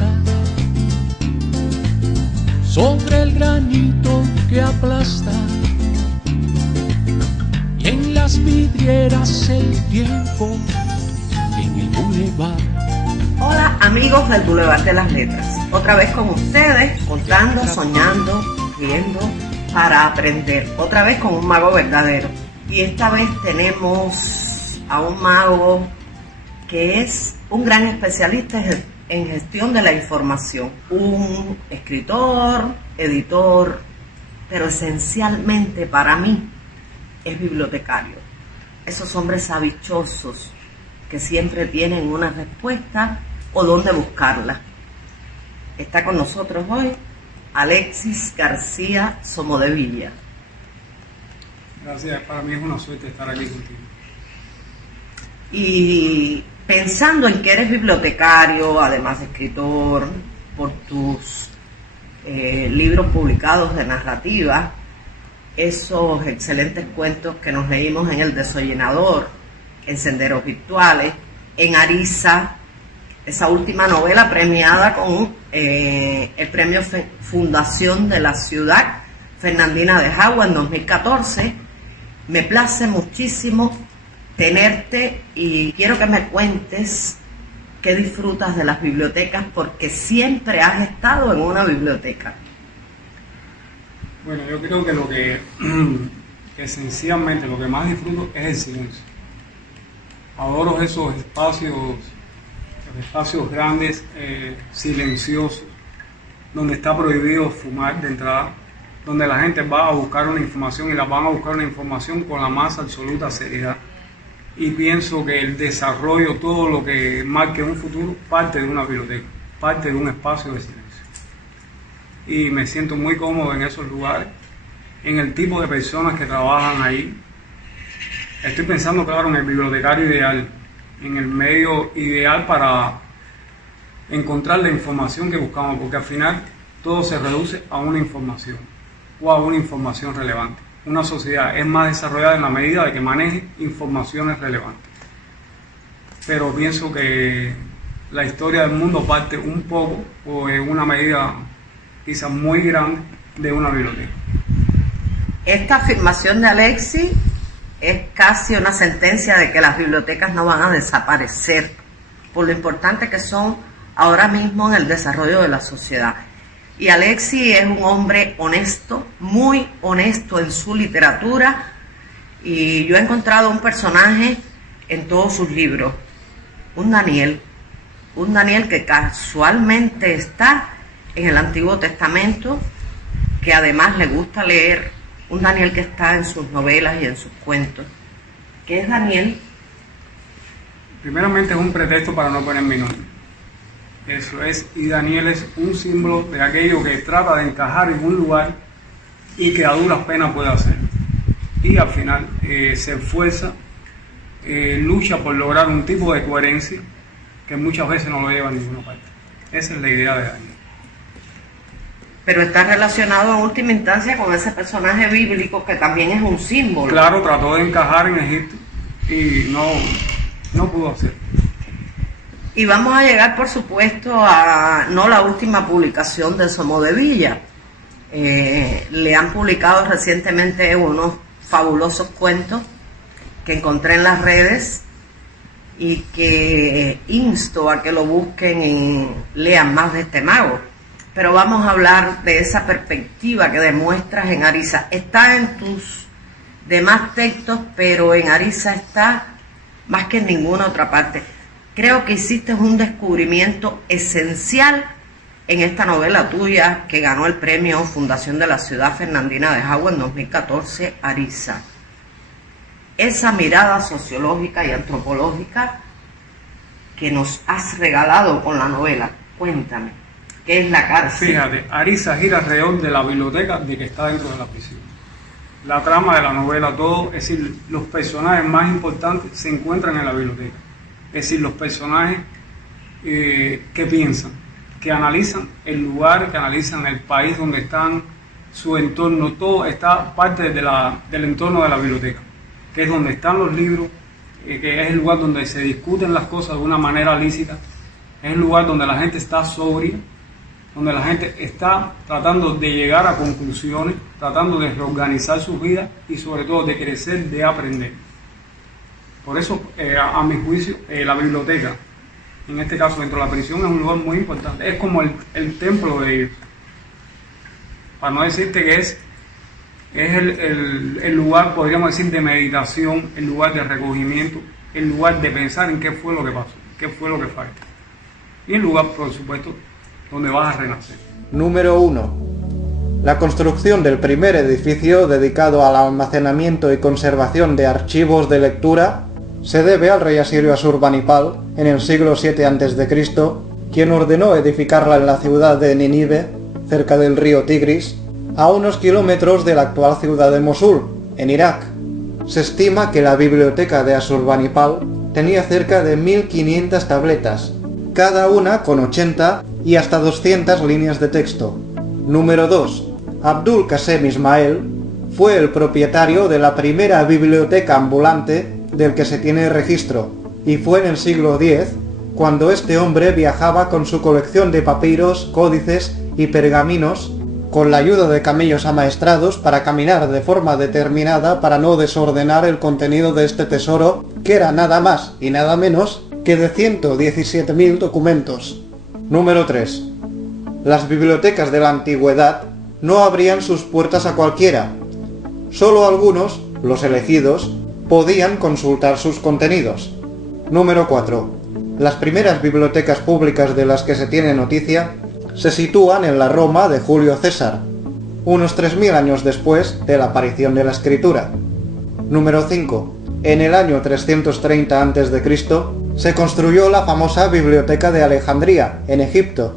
pasa sobre el granito que aplasta, y en las vidrieras el tiempo en el bulevar. Hola amigos del Boulevard de las Letras, otra vez con ustedes, contando, soñando, riendo, para aprender, otra vez con un mago verdadero. Y esta vez tenemos a un mago que es un gran especialista en gestión de la información, un escritor, editor, pero esencialmente para mí es bibliotecario. Esos hombres sabichosos que siempre tienen una respuesta o dónde buscarla. Está con nosotros hoy Alexis García Somodevilla. Gracias, para mí es una suerte estar aquí contigo. Y pensando en que eres bibliotecario, además de escritor, por tus libros publicados de narrativa, esos excelentes cuentos que nos leímos en El Desollinador, en Senderos Virtuales, en Ariza, esa última novela premiada con el premio Fundación de la Ciudad Fernandina de Jagua en 2014. Me place muchísimo tenerte y quiero que me cuentes qué disfrutas de las bibliotecas, porque siempre has estado en una biblioteca. Bueno, yo creo que esencialmente lo que más disfruto es el silencio. Adoro esos espacios grandes, silenciosos, donde está prohibido fumar de entrada, donde la gente va a buscar una información y la van a buscar una información con la más absoluta seriedad. Y pienso que el desarrollo, todo lo que marque un futuro, parte de una biblioteca, parte de un espacio de silencio. Y me siento muy cómodo en esos lugares, en el tipo de personas que trabajan ahí. Estoy pensando, claro, en el bibliotecario ideal, en el medio ideal para encontrar la información que buscamos, porque al final todo se reduce a una información o a una información relevante. Una sociedad es más desarrollada en la medida de que maneje informaciones relevantes. Pero pienso que la historia del mundo parte un poco, o en una medida quizás muy grande, de una biblioteca. Esta afirmación de Alexis es casi una sentencia de que las bibliotecas no van a desaparecer, por lo importante que son ahora mismo en el desarrollo de la sociedad. Y Alexis es un hombre honesto, muy honesto en su literatura, y yo he encontrado un personaje en todos sus libros, un Daniel que casualmente está en el Antiguo Testamento, que además le gusta leer, un Daniel que está en sus novelas y en sus cuentos. ¿Qué es Daniel? Primeramente es un pretexto para no poner mi nombre. Eso es, y Daniel es un símbolo de aquello que trata de encajar en un lugar y que a duras penas puede hacer. Y al final se esfuerza, lucha por lograr un tipo de coherencia que muchas veces no lo lleva a ninguna parte. Esa es la idea de Daniel. Pero está relacionado en última instancia con ese personaje bíblico que también es un símbolo. Claro, trató de encajar en Egipto y no pudo hacer. Y vamos a llegar, por supuesto, a no la última publicación de Somodevilla. Le han publicado recientemente unos fabulosos cuentos que encontré en las redes y que insto a que lo busquen y lean más de este mago. Pero vamos a hablar de esa perspectiva que demuestras en Ariza. Está en tus demás textos, pero en Ariza está más que en ninguna otra parte. Creo que hiciste un descubrimiento esencial en esta novela tuya que ganó el premio Fundación de la Ciudad Fernandina de Jagua en 2014, Ariza. Esa mirada sociológica y antropológica que nos has regalado con la novela. Cuéntame, ¿qué es la cárcel? Fíjate, Ariza gira alrededor de la biblioteca de que está dentro de la prisión. La trama de la novela, todo, es decir, los personajes más importantes se encuentran en la biblioteca. Es decir, los personajes que piensan, que analizan el lugar, que analizan el país donde están, su entorno, todo está parte del entorno de la biblioteca, que es donde están los libros, que es el lugar donde se discuten las cosas de una manera lícita, Es el lugar donde la gente está sobria, donde la gente está tratando de llegar a conclusiones, tratando de reorganizar sus vidas y sobre todo de crecer, de aprender. Por eso, a mi juicio, la biblioteca, en este caso dentro de la prisión, es un lugar muy importante. Es como el templo de ellos. Para no decirte que es el lugar, podríamos decir, de meditación, el lugar de recogimiento, el lugar de pensar en qué fue lo que pasó, qué fue lo que falta. Y el lugar, por supuesto, donde vas a renacer. Número 1. La construcción del primer edificio dedicado al almacenamiento y conservación de archivos de lectura se debe al rey asirio Asurbanipal en el siglo VII a.C., quien ordenó edificarla en la ciudad de Nínive, cerca del río Tigris, a unos kilómetros de la actual ciudad de Mosul, en Irak. Se estima que la biblioteca de Asurbanipal tenía cerca de 1500 tabletas, cada una con 80 y hasta 200 líneas de texto. Número 2. Abdul Qasem Ismail fue el propietario de la primera biblioteca ambulante del que se tiene registro, y fue en el siglo X cuando este hombre viajaba con su colección de papiros, códices y pergaminos con la ayuda de camellos amaestrados para caminar de forma determinada para no desordenar el contenido de este tesoro, que era nada más y nada menos que de 117.000 documentos. Número 3. Las bibliotecas de la antigüedad no abrían sus puertas a cualquiera. Solo algunos, los elegidos, podían consultar sus contenidos. Número 4. Las primeras bibliotecas públicas de las que se tiene noticia se sitúan en la Roma de Julio César, unos 3000 años después de la aparición de la escritura. Número 5. En el año 330 a.C. se construyó la famosa Biblioteca de Alejandría, en Egipto,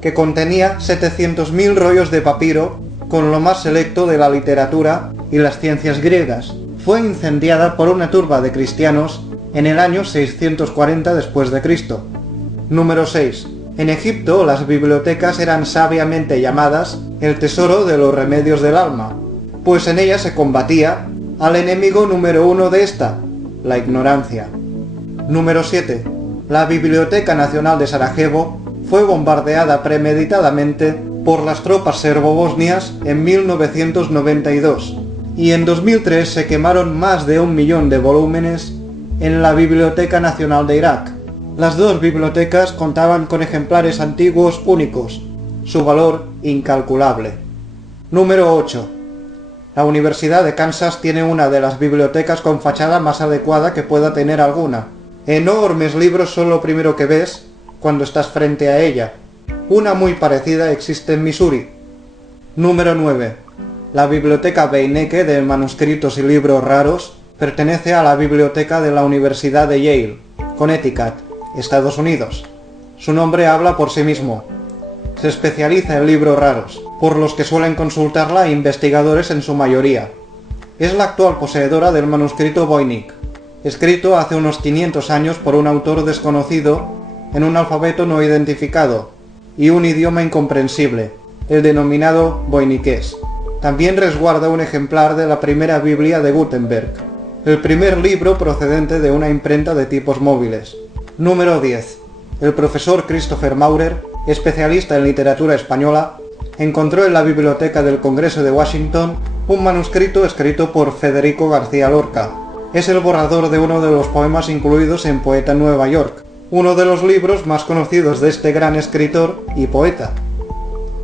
que contenía 700.000 rollos de papiro con lo más selecto de la literatura y las ciencias griegas. Fue incendiada por una turba de cristianos en el año 640 después de Cristo. Número 6. En Egipto las bibliotecas eran sabiamente llamadas el tesoro de los remedios del alma, pues en ellas se combatía al enemigo número 1 de esta, la ignorancia. Número 7. La Biblioteca Nacional de Sarajevo fue bombardeada premeditadamente por las tropas serbo-bosnias en 1992, y en 2003 se quemaron más de 1 millón de volúmenes en la Biblioteca Nacional de Irak. Las dos bibliotecas contaban con ejemplares antiguos únicos, su valor incalculable. Número 8. La Universidad de Kansas tiene una de las bibliotecas con fachada más adecuada que pueda tener alguna. Enormes libros son lo primero que ves cuando estás frente a ella. Una muy parecida existe en Missouri. Número 9. La Biblioteca Beinecke de manuscritos y libros raros pertenece a la Biblioteca de la Universidad de Yale, Connecticut, Estados Unidos. Su nombre habla por sí mismo. Se especializa en libros raros, por los que suelen consultarla investigadores en su mayoría. Es la actual poseedora del manuscrito Voynich, escrito hace unos 500 años por un autor desconocido en un alfabeto no identificado y un idioma incomprensible, el denominado voyniqués. También resguarda un ejemplar de la primera Biblia de Gutenberg, el primer libro procedente de una imprenta de tipos móviles. Número 10. El profesor Christopher Maurer, especialista en literatura española, encontró en la Biblioteca del Congreso de Washington un manuscrito escrito por Federico García Lorca. Es el borrador de uno de los poemas incluidos en Poeta en Nueva York, uno de los libros más conocidos de este gran escritor y poeta.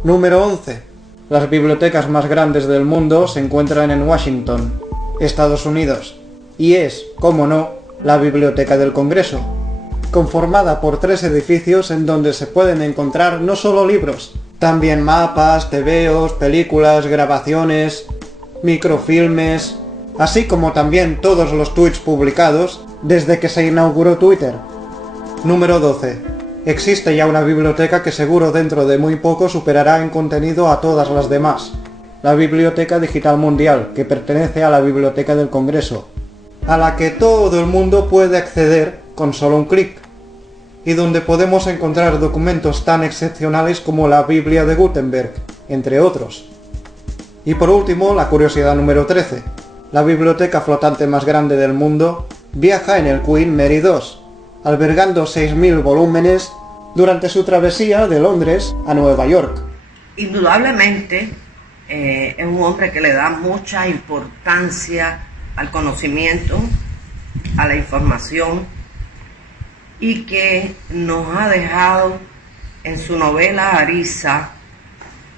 Número 11. Las bibliotecas más grandes del mundo se encuentran en Washington, Estados Unidos, y es, como no, la Biblioteca del Congreso, conformada por 3 edificios en donde se pueden encontrar no solo libros, también mapas, tebeos, películas, grabaciones, microfilmes, así como también todos los tweets publicados desde que se inauguró Twitter. Número 12. Existe ya una biblioteca que seguro dentro de muy poco superará en contenido a todas las demás, la Biblioteca Digital Mundial, que pertenece a la Biblioteca del Congreso, a la que todo el mundo puede acceder con solo un clic, y donde podemos encontrar documentos tan excepcionales como la Biblia de Gutenberg, entre otros. Y por último, la curiosidad número 13. La biblioteca flotante más grande del mundo viaja en el Queen Mary 2, albergando 6.000 volúmenes durante su travesía de Londres a Nueva York. Indudablemente es un hombre que le da mucha importancia al conocimiento, a la información, y que nos ha dejado en su novela Ariza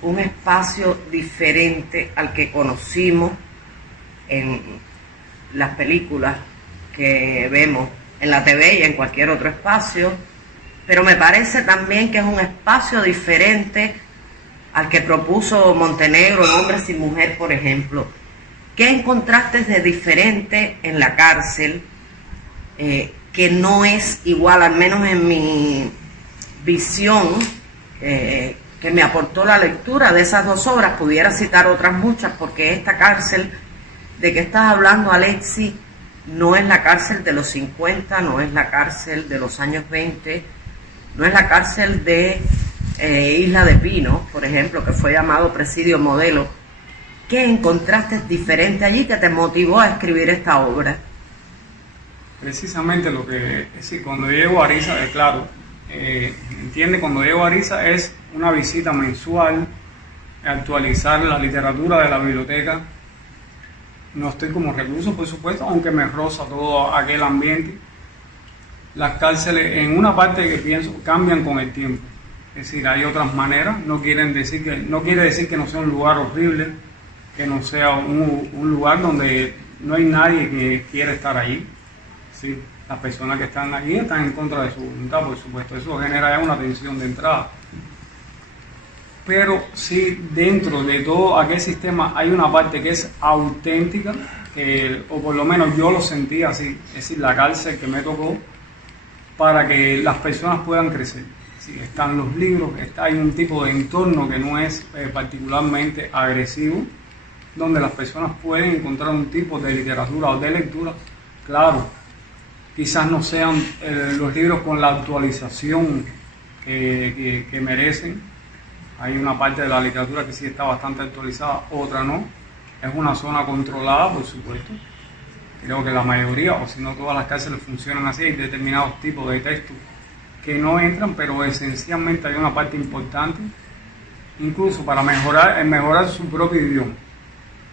un espacio diferente al que conocimos en las películas que vemos en la TV y en cualquier otro espacio, pero me parece también que es un espacio diferente al que propuso Montenegro en Hombres y Mujer, por ejemplo. ¿Qué encontraste de diferente en la cárcel que no es igual, al menos en mi visión, que me aportó la lectura de esas dos obras? Pudiera citar otras muchas, porque esta cárcel de que estás hablando, Alexis, no es la cárcel de los 50, no es la cárcel de los años 20, no es la cárcel de Isla de Pino, por ejemplo, que fue llamado Presidio Modelo. ¿Qué encontraste diferente allí que te motivó a escribir esta obra? Precisamente lo que, es decir, cuando llego a Ariza, claro, entiende, cuando llego a Ariza es una visita mensual, actualizar la literatura de la biblioteca. No estoy como recluso, por supuesto, aunque me roza todo aquel ambiente. Las cárceles, en una parte que pienso, cambian con el tiempo. Es decir, hay otras maneras, no quiere decir que no sea un lugar horrible, que no sea un lugar donde no hay nadie que quiera estar allí. Sí, las personas que están allí están en contra de su voluntad, por supuesto, eso genera ya una tensión de entrada. Pero sí, dentro de todo aquel sistema hay una parte que es auténtica, o por lo menos yo lo sentí así, es decir, la cárcel que me tocó, para que las personas puedan crecer. Sí, están los libros, hay un tipo de entorno que no es particularmente agresivo, donde las personas pueden encontrar un tipo de literatura o de lectura. Claro, quizás no sean los libros con la actualización que merecen. Hay una parte de la literatura que sí está bastante actualizada, otra no. Es una zona controlada, por supuesto. Creo que la mayoría, o si no todas las cárceles funcionan así. Hay determinados tipos de textos que no entran, pero esencialmente hay una parte importante, incluso para mejorar su propio idioma.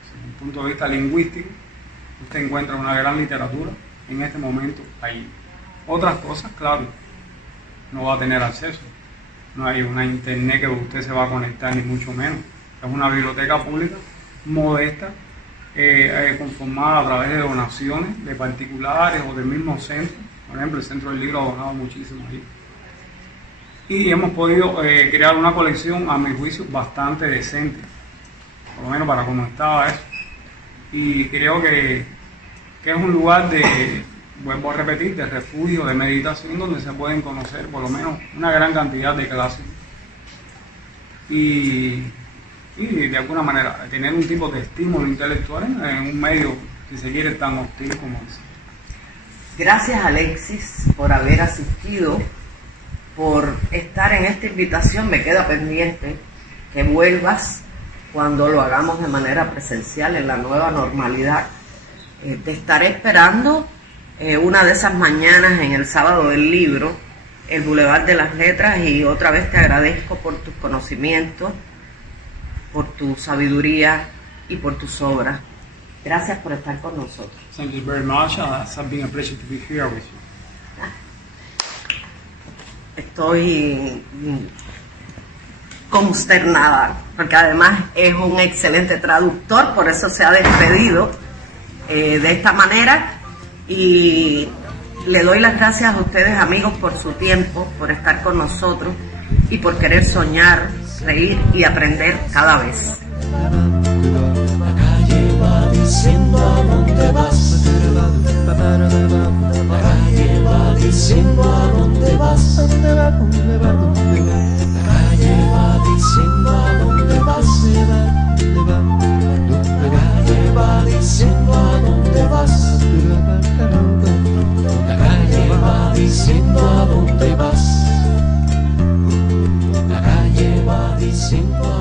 Desde un punto de vista lingüístico, usted encuentra una gran literatura en este momento ahí. Otras cosas, claro, no va a tener acceso. No hay una internet que usted se va a conectar, ni mucho menos. Es una biblioteca pública modesta, conformada a través de donaciones de particulares o del mismo centro. Por ejemplo, el Centro del Libro ha donado muchísimo ahí. Y hemos podido crear una colección, a mi juicio, bastante decente, por lo menos para cómo estaba eso. Y creo que es un lugar de, vuelvo a repetir, de refugio, de meditación, donde se pueden conocer por lo menos una gran cantidad de clásicos. Y de alguna manera tener un tipo de estímulo intelectual en un medio, si se quiere, tan hostil como ese. Gracias, Alexis, por haber asistido, por estar en esta invitación. Me queda pendiente que vuelvas cuando lo hagamos de manera presencial en la nueva normalidad. Te estaré esperando una de esas mañanas en el Sábado del Libro, el Boulevard de las Letras, y otra vez te agradezco por tus conocimientos, por tu sabiduría y por tus obras. Gracias por estar con nosotros. Thank you very much. It's been a pleasure to be here with you. Estoy consternada, porque además es un excelente traductor, por eso se ha despedido de esta manera, y le doy las gracias a ustedes, amigos, por su tiempo, por estar con nosotros y por querer soñar, reír y aprender cada vez. La calle va diciendo a dónde vas. La calle va diciendo a dónde vas. La calle va diciendo a dónde vas. La calle va diciendo a dónde vas. La calle va diciendo a dónde vas. La calle va diciendo a